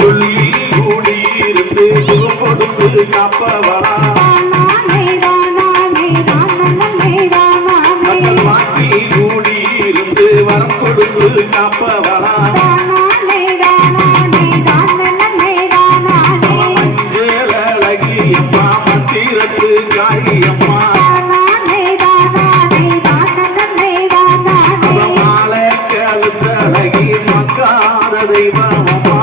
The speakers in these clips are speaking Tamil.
சொல்லி கூடியிருந்து சுகம் கொடுத்து காப்பவளா வாக்கி கூடியிருந்து வரம் கொடுத்து காப்பவளா மஞ்சள் அழகி அம்மா மந்திரத்து காரி அம்மா மாலை கழுத்த அழகி மக்காத தெய்வம் அம்மா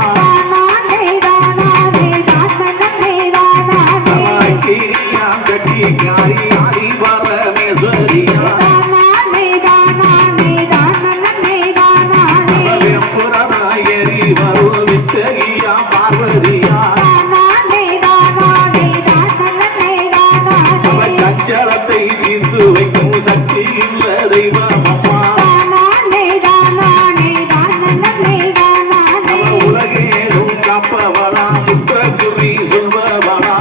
கட்டி காரி ஆதி பரமேஸ்வரியா புறநாயரி வரும் வித்தகியா பார்வதியா கஞ்சலத்தை தீர்த்து வைக்கும் சக்தி இல்ல தெய்வம் அம்மா உலகேடும் காப்பவளா முற்றக்குறி சொல்பவளா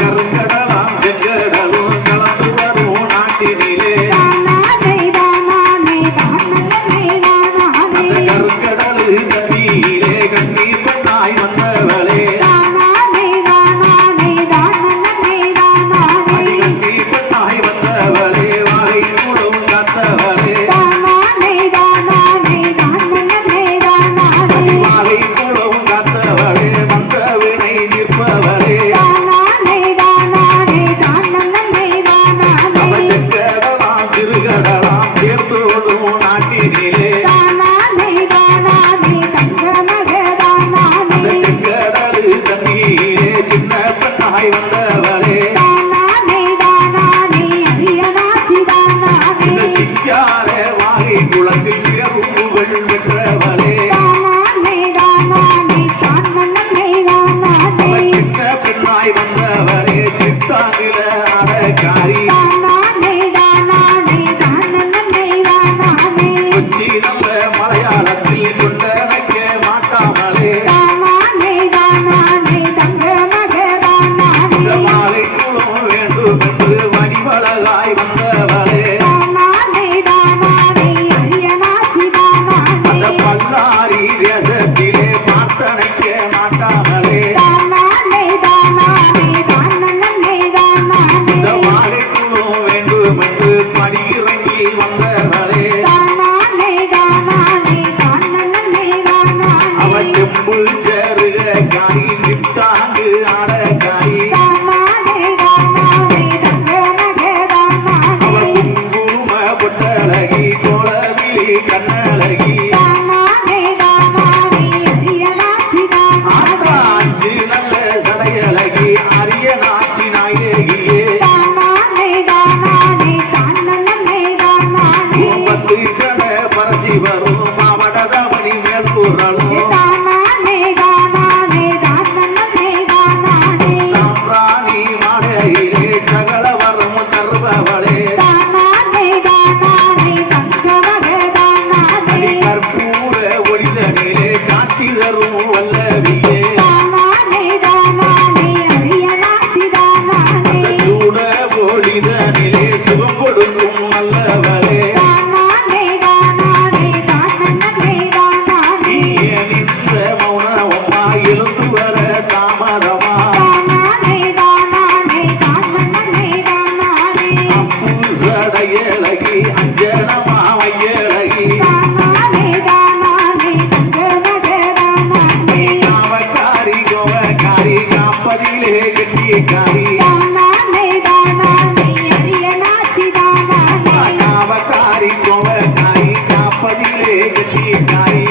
கருங்கடலாம் செங்கடலும் கலந்து வரும் நாட்டினிலே அந்த கருங்கடலு கண்ணியிலே கண்ணீர் பெண்ணாய் வந்தவளே கண்ணீர் பெண்ணாய் வந்தவளே வாகை கூடவும் காத்தவளே வாகை கூடவும் காத்தவளே வந்த வினை நிற்பவளே செங்கடலாம் சிறுகடலாம் சேர்த்தோடும் நாட்டினிலே அந்த செங்கடலு தண்ணீரே சின்ன பெண்ணாய் வந்தவளே இந்த சிங்கார வாகை குளத்தில் புகழ் பெற்றவளே சின்ன பெண்ணாய் வந்தவளே சித்தாங்கில அடக்காரி கொச்சி நல்ல மலையாளத்தில் கொண்டனைக்க மாட்டாமலே இந்த மாலை குளம் வேண்டும் என்று மணிவழகாய் வந்தவளே அந்த பல்லாரி தேசத்திலே பார்த்தனைக்க மாட்டாமலே இந்த மாலை குளம் வேண்டும் என்று படியிறங்கி வந்தவளே அவ செம்பு சேருக காரி சித்தாங்கு ஆடக்காரி அவ குங்கும பொட்டழகி கோலவிழி கண்ணழகி அஞ்சு நல்ல சடையழகி அரிய நாச்சி நாயகியே பத்து சட பரசி வரும் மாவட்டதமணி மேற்கூறலும் சாம்பிராணி மாடையிலே சகல வரும் தருபவளே கற்பூர ஒளிதனிலே காட்சி தரும் வல்லவியே சூட ஒளிதனிலே சுகம் கொடுக்கும் நல்லவளே நின்ற மௌனமா எழுந்து வர தாமதமா அப்பு சடையழகி அஞ்சனமா வையழகி காவக்காரி கோவக்காரி காப்பதிலே கெட்டியக்காரி காவக்காரி கோவக்காரி காப்பதிலே கெட்டியக்காரி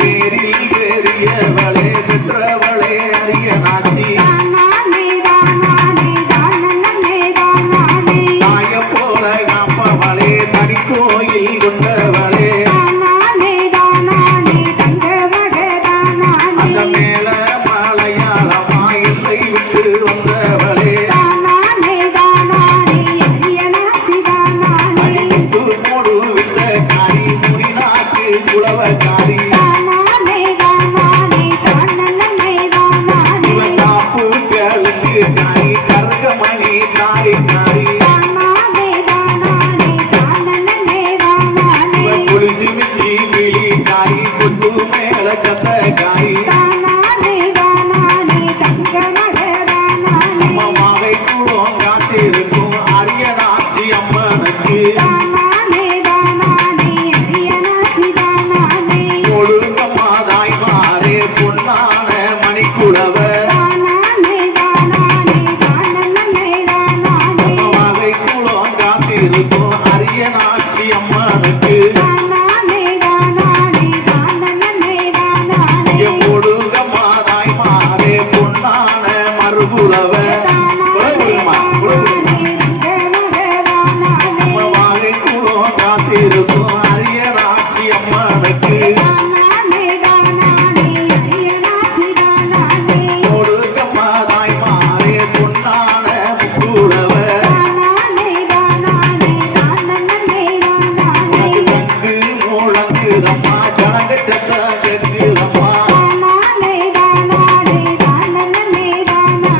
பேரில் பெரியவளே பெற்றவளே அரிய நாச்சி தாய போல காப்பவளே தனி கோயில் கொண்டவளே அந்த மேல மலையாளமா இல்லை விட்டு வந்தவளே மூடு விட்ட காரி முனிநாட்டு குளவக்காரி இவன் காப்பு கேளுக்கு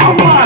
அம்மா